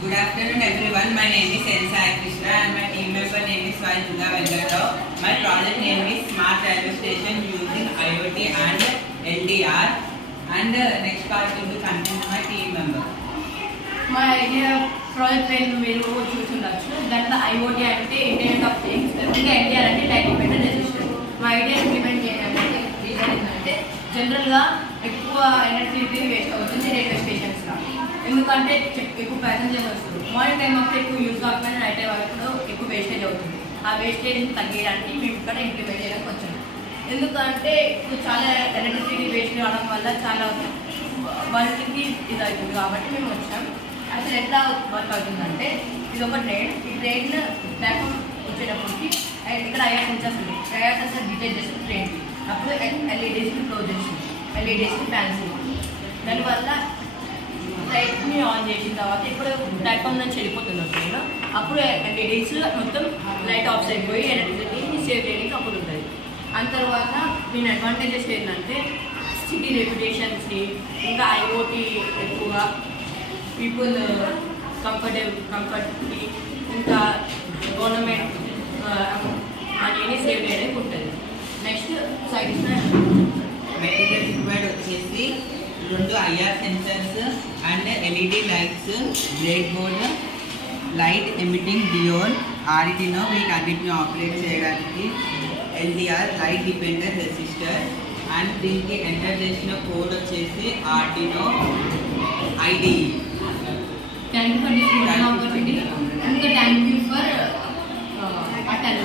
Good afternoon everyone. My name is N. Sai Krishna and my team member name is Sai Durga Venkatrao. My project name is Smart Railway Station using IoT and LDR. And next part will be continue my team member. మా idea project train మీరు చూసుండొచ్చు. దాంట్లో IoT అంటే internet of things, ఇంకా ఎన్టీఆర్ అంటే light dependent resistor. మా idea implement చేయాలంటే reason ఏంటంటే జనరల్గా ఎక్కువ ఎనర్జీ వేస్ట్ అవుతుంది రైల్వే స్టేషన్స్లో. ఎందుకంటే ఎక్కువ ప్యాసింజర్స్ వస్తారు. మార్నింగ్ టైం అప్పుడు ఎక్కువ యూజ్ కాకపోయినా నైట్ టైం అప్పుడు ఎక్కువ వేస్టేజ్ అవుతుంది. ఆ వేస్టేజ్ని తగ్గించడానికి మేము ఇక్కడ ఇంప్లిమెంట్ చేయడానికి వచ్చాము. ఎందుకంటే ఇప్పుడు చాలా ఎలక్ట్రిసిటీ వేస్ట్ కావడం వల్ల చాలా వర్క్కి ఇది అవుతుంది కాబట్టి మేము వచ్చాం. అసలు ఎట్లా వర్క్ అవుతుందంటే ఇది ఒక ట్రైన్. ఈ ట్రైన్ ప్లాట్ఫామ్ వచ్చేటప్పటికి ఇక్కడ ఐఆర్ సెన్సర్స్ ఉంది. ఐఆర్ సెన్సర్ డిటెక్ట్ చేస్తుంది ట్రైన్కి. అప్పుడు ఎల్ఈడీస్ని క్లోజ్ చేస్తుంది, ఎల్ఈడీస్ని ఫ్యాన్స్. దానివల్ల లైట్ని ఆన్ చేసిన తర్వాత ఇప్పుడు ప్లాట్ఫామ్ నుంచి వెళ్ళిపోతుంది ట్రైన్. అప్పుడు ఎల్ఈడీస్ మొత్తం లైట్ ఆఫ్ అయిపోయి ఎలక్ట్రిసిటీని సేవ్ చేయడానికి అప్పుడు ఉంటుంది. అంత తర్వాత దీని అడ్వాంటేజెస్ ఏంటంటే సిటీ రెప్యుటేషన్స్ని, ఇంకా ఐఓటీ ఎక్కువగా పీపుల్ కంఫర్ట్ని, ఇంకా గవర్నమెంట్ అనేది సేవ్ చేయడానికి ఉంటుంది. నెక్స్ట్ సైడ్ మెటీరియల్ రిక్వైర్డ్ వచ్చేసి 2 IR sensors and LED lights, breadboard, light emitting diode, Arduino వీటన్నిటిని ఆపరేట్ చేయడానికి LDR light dependent resistor and దీనికి ఎంటర్ చేసిన కోడ్ వచ్చేసి Arduino IDE. Thank you for this opportunity. ఇంకా thank you for attend.